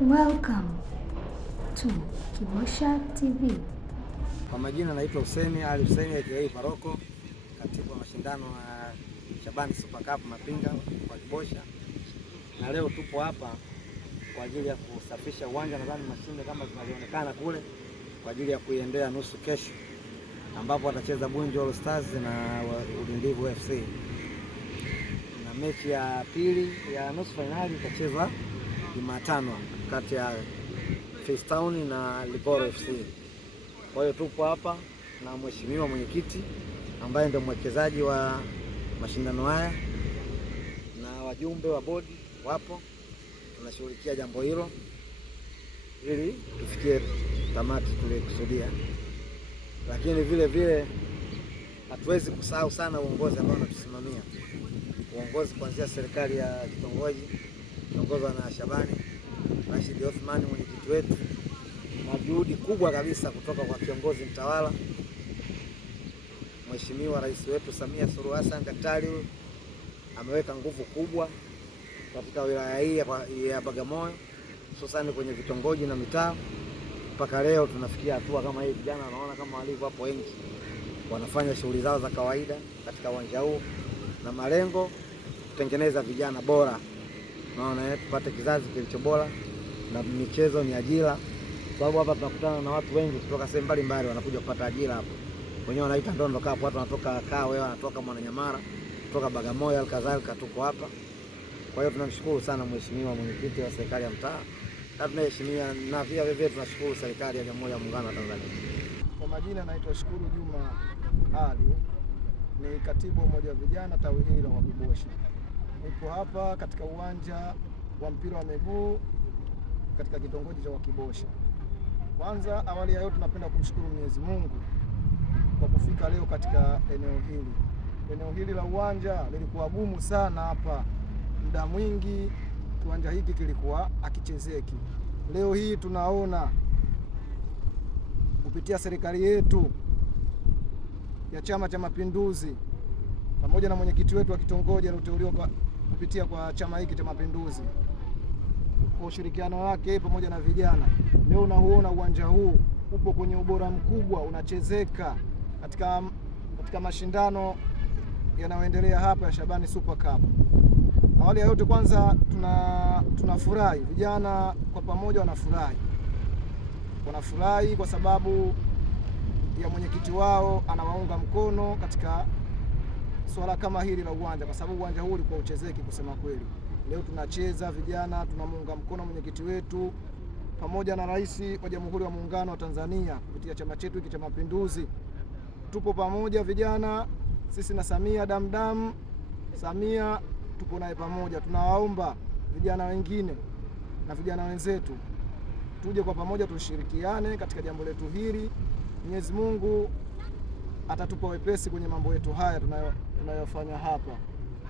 Welcome to Kibosha TV. Kwa majina naitwa Hussein Ali Hussein aka Paroko, katibu wa mashindano ya Shabani Super Cup Mapinga kwa Kibosha. Na leo tupo hapa kwa ajili ya kusafisha uwanja, nadhani mashine kama zinavyoonekana kule, kwa ajili ya kuiendea nusu kesho, ambapo watacheza Bunju All Stars na Ulindivu FC. Na mechi ya pili ya nusu finali itachezwa Jumatano kati ya Freetown na Liboro FC. Kwa hiyo tupo hapa na mheshimiwa mwenyekiti ambaye ndio mwekezaji wa mashindano haya na wajumbe wa bodi wapo, tunashughulikia jambo hilo ili tufikie tamati tulikusudia. Lakini vile vile hatuwezi kusahau sana uongozi ambao unatusimamia, uongozi kuanzia serikali ya kitongoji kiongozwa na Shabani Rashid Othman, mwenyekiti wetu, na juhudi kubwa kabisa kutoka kwa kiongozi mtawala Mheshimiwa Rais wetu Samia Suluhu Hassan Daktari. Ameweka nguvu kubwa katika wilaya hii ya Bagamoyo, hususani kwenye vitongoji na mitaa. Mpaka leo tunafikia hatua kama hii, vijana wanaona kama walivyo hapo wengi wanafanya shughuli zao za kawaida katika uwanja huu, na malengo kutengeneza vijana bora, naona tupate kizazi kilicho bora, na michezo ni ajira, sababu hapa tunakutana na watu wengi kutoka sehemu mbalimbali wanakuja kupata ajira hapa. Wenyewe wanaita ndondo kapu, watu wanatoka Kawe, wanatoka Mwananyamala, kutoka Bagamoyo, alkadhalika tuko hapa. Kwa hiyo tunamshukuru sana mheshimiwa mwenyekiti wa serikali ya mtaa, na tunaheshimia, na pia vile tunashukuru serikali ya Jamhuri ya Muungano wa Tanzania. Kwa majina naitwa Shukuru Juma Ali, ni katibu mmoja wa vijana tawi hili la Kibosha. Nipo hapa katika uwanja wa mpira wa miguu katika kitongoji cha Kibosha. Kwanza awali ya yote tunapenda kumshukuru Mwenyezi Mungu kwa kufika leo katika eneo hili. Eneo hili la uwanja lilikuwa gumu sana hapa, muda mwingi kiwanja hiki kilikuwa akichezeki. Leo hii tunaona kupitia serikali yetu ya Chama cha Mapinduzi pamoja na mwenyekiti wetu wa kitongoji alioteuliwa kupitia kwa chama hiki cha Mapinduzi, kwa ushirikiano wake pamoja na vijana, leo unaona uwanja huu upo kwenye ubora mkubwa, unachezeka katika mashindano yanayoendelea hapa ya Shabani Super Cup. Awali ya yote kwanza tunafurahi, vijana kwa pamoja wanafurahi kwa sababu ya mwenyekiti wao anawaunga mkono katika swala kama hili la uwanja, kwa sababu uwanja huu ulikuwa uchezeki kusema kweli. Leo tunacheza, vijana tunamuunga mkono mwenyekiti wetu pamoja na Rais wa Jamhuri ya Muungano wa Tanzania kupitia chama chetu hiki cha Mapinduzi. Tupo pamoja vijana, sisi na Samia damdam. Samia tupo naye pamoja. Tunawaomba vijana wengine na vijana wenzetu tuje kwa pamoja, tushirikiane katika jambo letu hili. Mwenyezi Mungu atatupa wepesi kwenye mambo yetu haya tunayofanya hapa.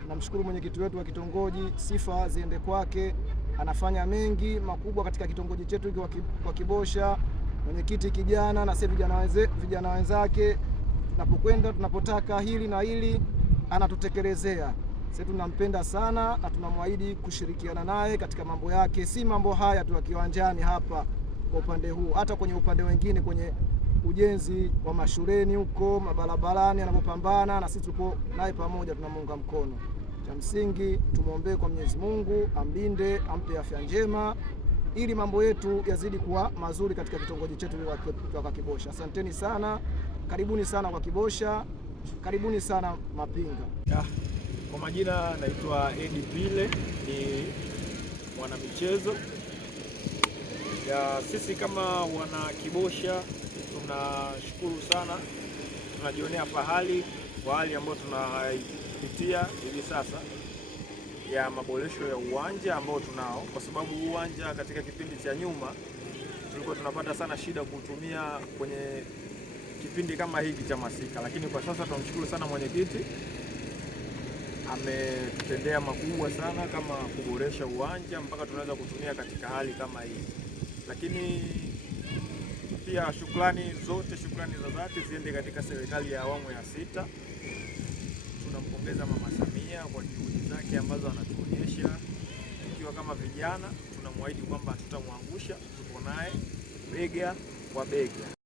Tunamshukuru mwenyekiti wetu wa kitongoji, sifa ziende kwake, anafanya mengi makubwa katika kitongoji chetu hiki kwa Kibosha. Mwenyekiti kijana na sisi vijana wenzake, tunapokwenda tunapotaka hili na hili anatutekelezea. Sisi tunampenda sana na tunamwahidi kushirikiana naye katika mambo yake, si mambo haya tu kiwanjani hapa kwa upande huu, hata kwenye upande wengine, kwenye ujenzi wa mashuleni huko, mabarabarani anapopambana, na sisi tupo naye pamoja, tunamuunga mkono. Cha msingi tumuombe kwa Mwenyezi Mungu amlinde, ampe afya njema, ili mambo yetu yazidi kuwa mazuri katika kitongoji chetu kwa Kibosha. Asanteni sana, karibuni sana kwa Kibosha, karibuni sana Mapinga. Kwa majina naitwa Edi Pile, ni mwanamichezo. Sisi kama wana Kibosha tunashukuru sana, tunajionea fahari kwa hali ambayo tunaipitia hivi sasa ya maboresho ya uwanja ambao tunao, kwa sababu uwanja katika kipindi cha nyuma tulikuwa tunapata sana shida kutumia kwenye kipindi kama hiki cha masika, lakini kwa sasa tunamshukuru sana mwenyekiti, ametutendea makubwa sana kama kuboresha uwanja mpaka tunaweza kutumia katika hali kama hii. Lakini pia shukrani za dhati ziende katika serikali ya awamu ya 6. Tunampongeza Mama Samia kwa juhudi zake ambazo anatuonyesha, ikiwa kama vijana tunamwahidi kwamba tutamwangusha, tuko naye bega kwa bega.